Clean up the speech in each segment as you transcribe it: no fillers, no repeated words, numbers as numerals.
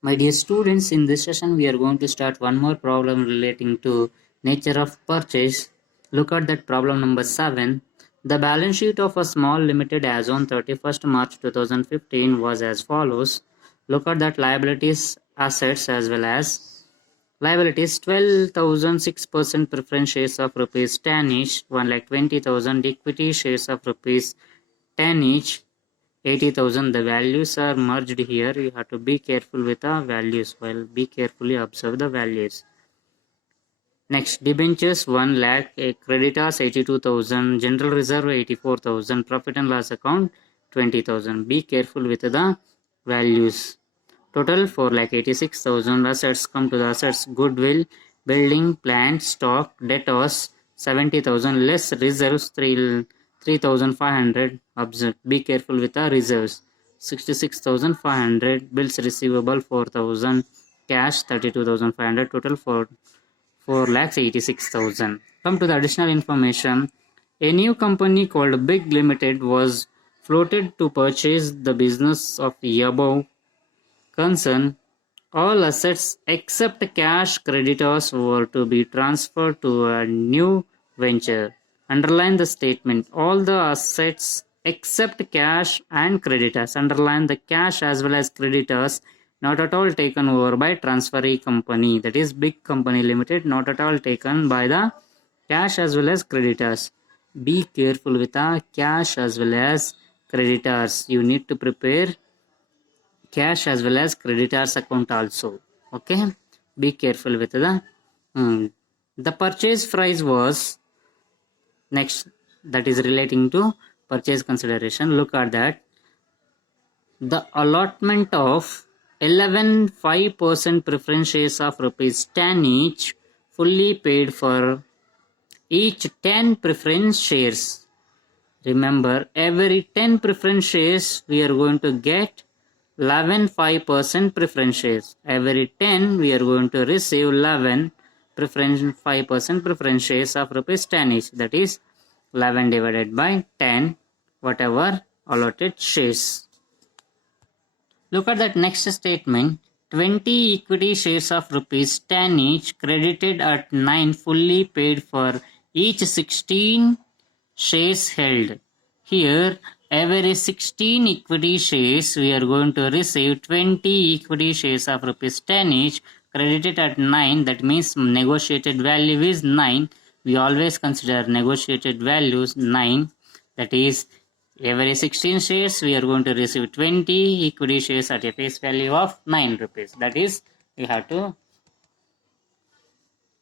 My dear students, in this session we are going to start one more problem relating to nature of purchase. Look at that problem number 7. The balance sheet of a small limited as on 31st March 2015 was as follows. Look at that liabilities, assets as well as liabilities 12,006% preference shares of rupees 10 each, 1,20,000 equity shares of rupees 10 each, 80,000. The values are merged here. You have to be careful with the values while be carefully observe the values. Next, debentures 1 lakh, creditors 82,000, general reserve 84,000, profit and loss account 20,000. Be careful with the values. Total 4,86,000. Assets, come to the assets. Goodwill, building, plant, stock, debtors 70,000, less reserves 3,500. Observe, be careful with the reserves. 66,500. Bills receivable 4,000. Cash 32,500. Total 4,86,000. Come to the additional information. A new company called Big Limited was floated to purchase the business of the above concern. All assets except cash creditors were to be transferred to a new venture. Underline the statement. All the assets except cash and creditors. Underline the cash as well as creditors not at all taken over by transferee company. That is Big Company Limited, not at all taken by the cash as well as creditors. Be careful with the cash as well as creditors. You need to prepare cash as well as creditors account also. Okay, be careful with the purchase price was next, that is relating to purchase consideration. Look at that. The allotment of 11.5% preference shares of rupees 10 each, fully paid for each 10 preference shares. Remember, every 10 preference shares we are going to get 11.5% preference shares. Every 10 we are going to receive 11 preference 5% preference shares of rupees 10 each. That is 11 divided by 10, whatever allotted shares. Look at that next statement. 20 equity shares of rupees 10 each, credited at 9, fully paid for each 16 shares held. Here, every 16 equity shares we are going to receive 20 equity shares of rupees 10 each, credited at 9. That means negotiated value is 9. We always consider negotiated values 9. That is, every 16 shares we are going to receive 20 equity shares at a face value of 9 rupees. That is, we have to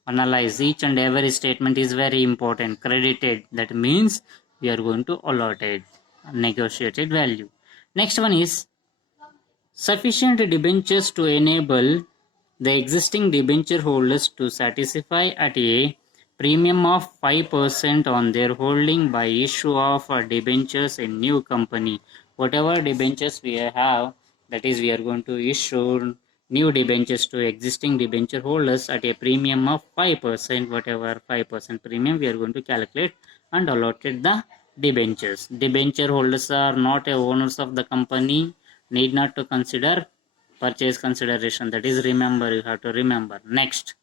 analyze each and every statement is very important. Credited, that means we are going to allotted negotiated value. Next one is sufficient debentures to enable the existing debenture holders to satisfy at a premium of 5% on their holding by issue of debentures in new company. Whatever debentures we have, that is, we are going to issue new debentures to existing debenture holders at a premium of 5%. Whatever 5% premium we are going to calculate and allotted the debentures. Debenture holders are not owners of the company, need not to consider purchase consideration. That is, remember, you have to remember. Next,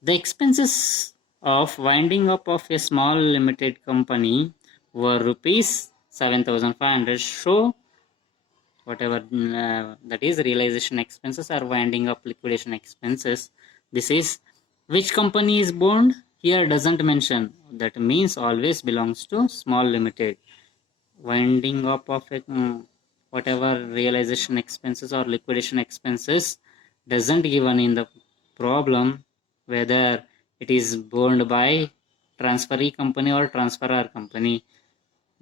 the expenses of winding up of a small limited company were rupees 7,500. Show whatever that is realization expenses or winding up liquidation expenses. This is which company is bond. Here doesn't mention. That means always belongs to small limited. Winding up of a whatever realization expenses or liquidation expenses doesn't given in the problem whether it is borne by transferee company or transferor company.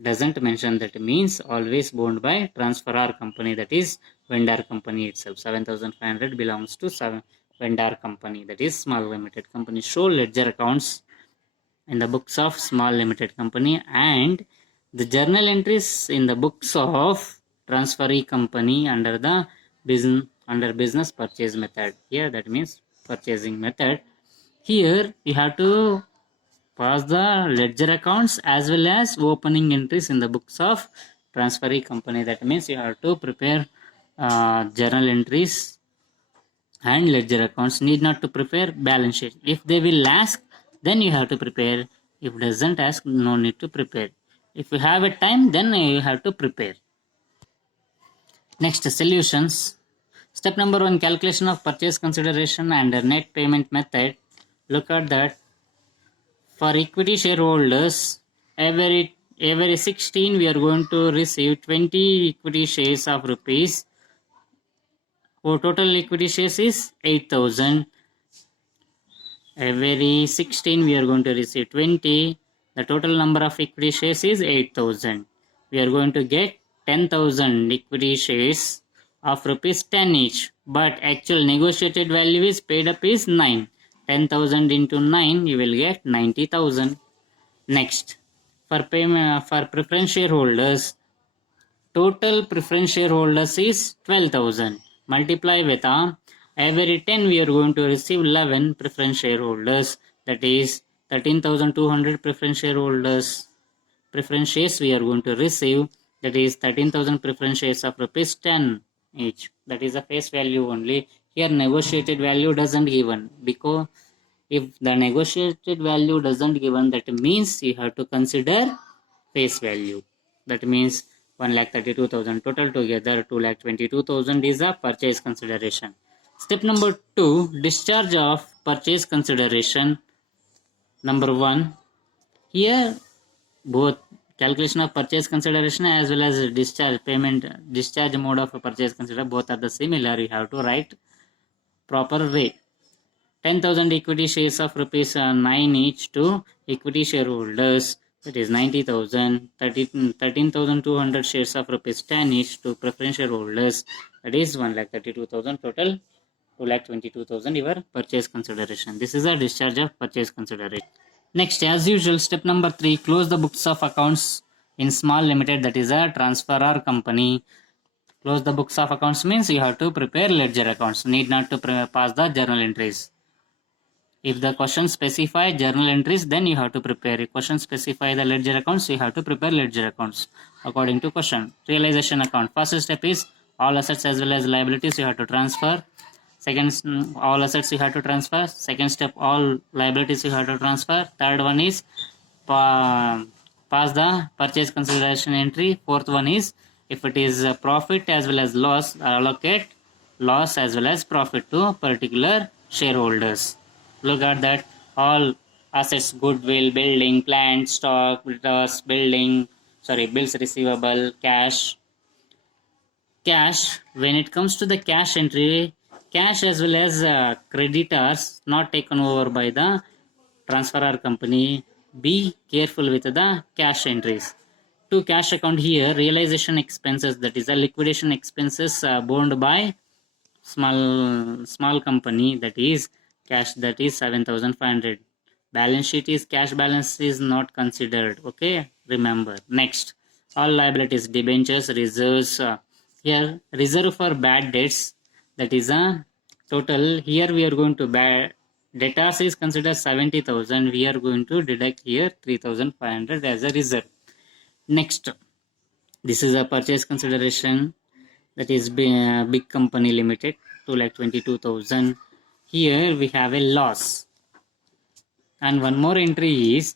Doesn't mention. That means always borne by transferor company, that is vendor company itself. 7,500 belongs to vendor company, that is small limited company. Show ledger accounts in the books of small limited company and the journal entries in the books of transferee company under the business purchase method. Here that means purchasing method. Here you have to pass the ledger accounts as well as opening entries in the books of transferee company. That means you have to prepare journal entries and ledger accounts need not to prepare balance sheet. If they will ask, then you have to prepare. If doesn't ask, no need to prepare. If you have a time, then you have to prepare. Next, solutions. Step number 1, calculation of purchase consideration and net payment method. Look at that. For equity shareholders, every 16 we are going to receive 20 equity shares of rupees. Our total equity shares is 8,000. Every 16 we are going to receive 20. The total number of equity shares is 8,000. We are going to get 10,000 equity shares of rupees 10 each, but actual negotiated value is paid up is 9. 10,000 into 9, you will get 90,000. Next, for payment for preference shareholders, total preference shareholders is 12,000. Multiply with every 10 we are going to receive 11 preference shareholders, that is 13,200 preference shareholders. Preference shares we are going to receive, that is 13,000 preference shares of rupees 10 each. That is a face value only. Here negotiated value doesn't given, because if the negotiated value doesn't given, that means you have to consider face value. That means 1,32,000 total, together 2,22,000 is a purchase consideration. Step number 2, discharge of purchase consideration. Number 1, here both calculation of purchase consideration as well as discharge mode of purchase consideration, both are the similar. You have to write proper way. 10,000 equity shares of rupees 9 each to equity shareholders, that is 90,000. 13,200 shares of rupees 10 each to preference shareholders, that is 1,32,000. Total 2,22,000 your purchase consideration. This is a discharge of purchase consideration. Next, as usual, step number 3, close the books of accounts in small limited, that is a transferor company. Close the books of accounts means you have to prepare ledger accounts. Need not to pass the journal entries. If the question specify journal entries, then you have to prepare. If question specify the ledger accounts, you have to prepare ledger accounts according to question. Realization account. First step is all assets as well as liabilities you have to transfer. Second, all assets you have to transfer. Second step, all liabilities you have to transfer. Third one is pass the purchase consideration entry. Fourth one is, if it is profit as well as loss, allocate loss as well as profit to particular shareholders. Look at that. All assets, goodwill, building, plant, stock, bills receivable, cash. When it comes to the cash entry, cash as well as creditors not taken over by the transferor company. Be careful with the cash entries. To cash account, here realization expenses, that is the liquidation expenses borne by small company, that is cash, that is 7,500. Balance sheet is cash balance is not considered. Okay, remember. Next, all liabilities, debentures, reserves. Here reserve for bad debts, that is a total. Here we are going to debtors is considered 70,000. We are going to deduct here 3,500 as a reserve. Next, this is a purchase consideration, that is big company limited, 2,22,000. Here we have a loss. And one more entry is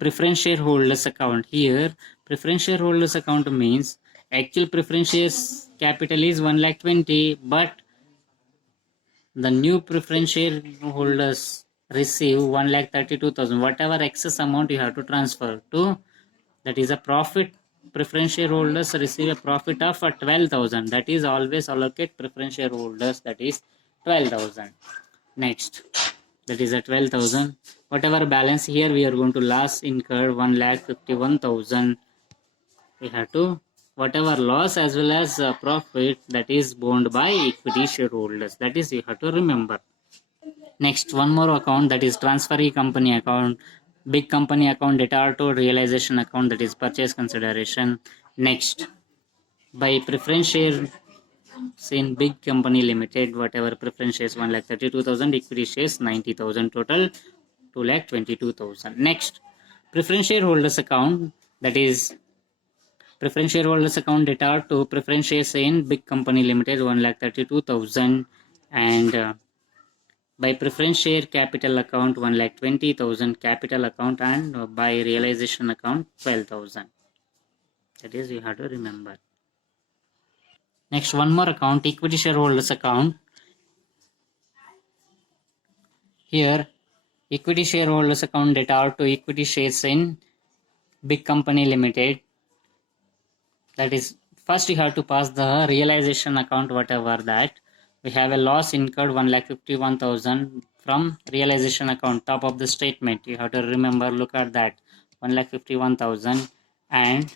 preference shareholders account. Here preference shareholders account means actual preference shares capital is 1,20,000, but the new preference shareholders receive 1,32,000. Whatever excess amount you have to transfer to, that is a profit. Preference shareholders receive a profit of 12,000. That is always allocate preference shareholders, that is 12,000. Next, that is a 12,000. Whatever balance, here we are going to loss incurred 1,51,000. We have to, whatever loss as well as profit, that is borne by equity shareholders. That is you have to remember. Next, one more account, that is transferee company account. Big company account, debtor to realization account, that is purchase consideration. Next, by preference share in big company limited, whatever preference shares 1,32,000, equity shares 90,000, total 2,22,000. Next, preference shareholders account, that is preference shareholders account debtor to preference shares in big company limited 1,32,000. and by preference share capital account 1,20,000 capital account, and by realization account 12,000. That is, you have to remember. Next, one more account, equity shareholders account. Here, equity shareholders account debtor to equity shares in big company limited. That is, first you have to pass the realization account, whatever that. We have a loss incurred 1,51,000 from realization account, top of the statement. You have to remember, look at that, 1,51,000, and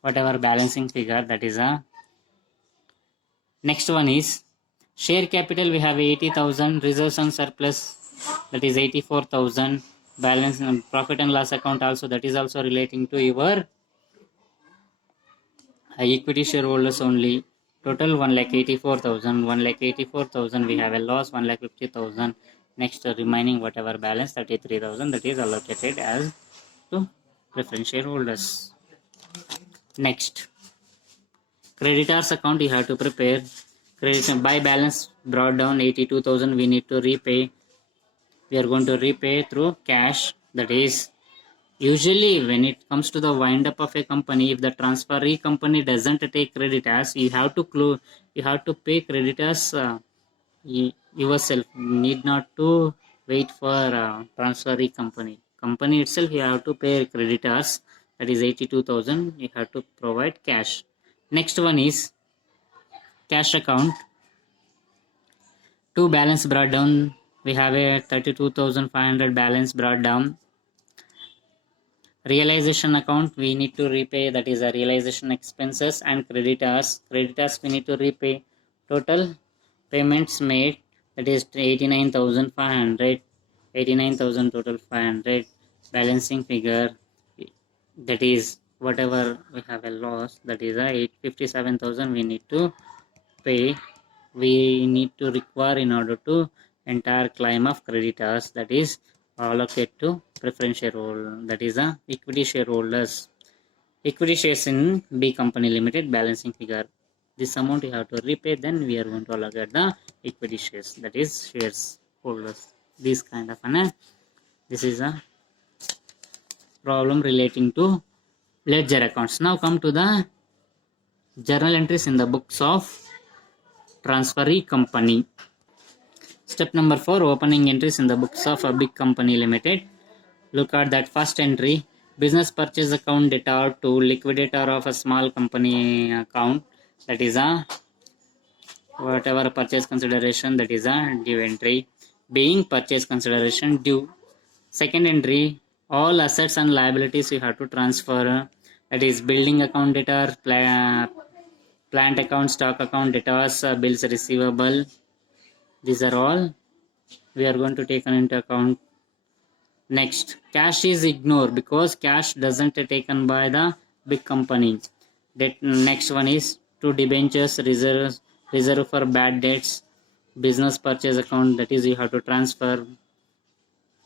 whatever balancing figure, that is a. Next one is share capital. We have 80,000, reserves and surplus, that is 84,000, balance and profit and loss account also, that is also relating to your equity shareholders only. Total 1,84,000, 1,84,000 we have a loss, 1,50,000. Next, remaining whatever balance, 33,000, that is allocated as to preference shareholders. Next, creditors account you have to prepare. Credit by balance brought down 82,000, we need to repay. We are going to repay through cash. That is, usually when it comes to the wind up of a company, if the transferee company doesn't take creditors, you have to pay creditors yourself. Need not to wait for transferee company itself. You have to pay creditors, that is 82,000. You have to provide cash. Next one is cash account. To balance brought down, we have a 32,500 balance brought down. Realization account we need to repay, that is a realization expenses, and creditors we need to repay. Total payments made, that is 89,500, 89,000 total 500. Balancing figure, that is whatever we have a loss, that is a 57,000 we need to pay. We need to require in order to entire claim of creditors, that is allocate to preference shareholder, that is a equity shareholders. Equity shares in B company limited, balancing figure. This amount you have to repay, then we are going to allocate the equity shares, that is shares holders. This kind of this is a problem relating to ledger accounts. Now come to the journal entries in the books of transferee company. Step number 4, opening entries in the books of a big company limited. Look at that first entry, business purchase account debtor to liquidator of a small company account, that is a whatever purchase consideration, that is a due entry, being purchase consideration due. Second entry, all assets and liabilities you have to transfer, that is building account debtor, plant account, stock account debtors, bills receivable. These are all we are going to take into account. Next, cash is ignored because cash doesn't taken by the big company. Next one is to debentures, reserve for bad debts, business purchase account, that is you have to transfer.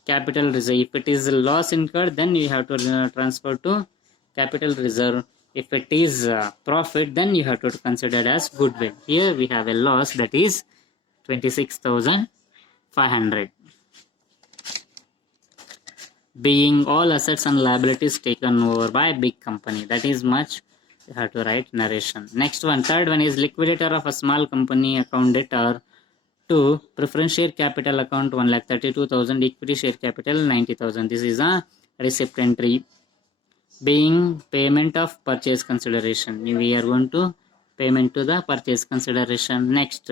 Capital reserve, if it is a loss incurred, then you have to transfer to capital reserve. If it is profit, then you have to consider as goodwill. Here we have a loss, that is 26,500. Being all assets and liabilities taken over by big company, that is much you have to write narration. Next one, third one is liquidator of a small company account debtor to preference share capital account 1,32,000, equity share capital 90,000. This is a receipt entry. Being payment of purchase consideration, we are going to payment to the purchase consideration. Next,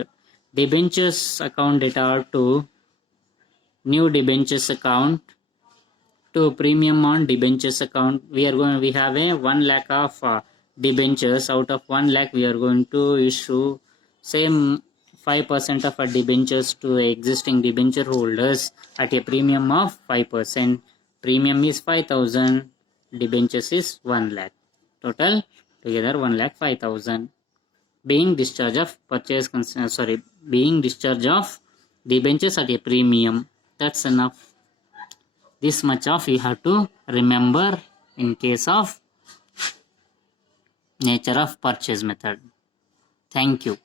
debentures account debtor to new debentures account to premium on debentures account. We have a 1 lakh of debentures. Out of 1 lakh we are going to issue same 5% of debentures to existing debenture holders at a premium of 5%. Premium is 5,000, debentures is 1 lakh. Total together 1,05,000. Being discharge of being discharge of debentures at a premium. That's enough. This much of you have to remember in case of nature of purchase method. Thank you.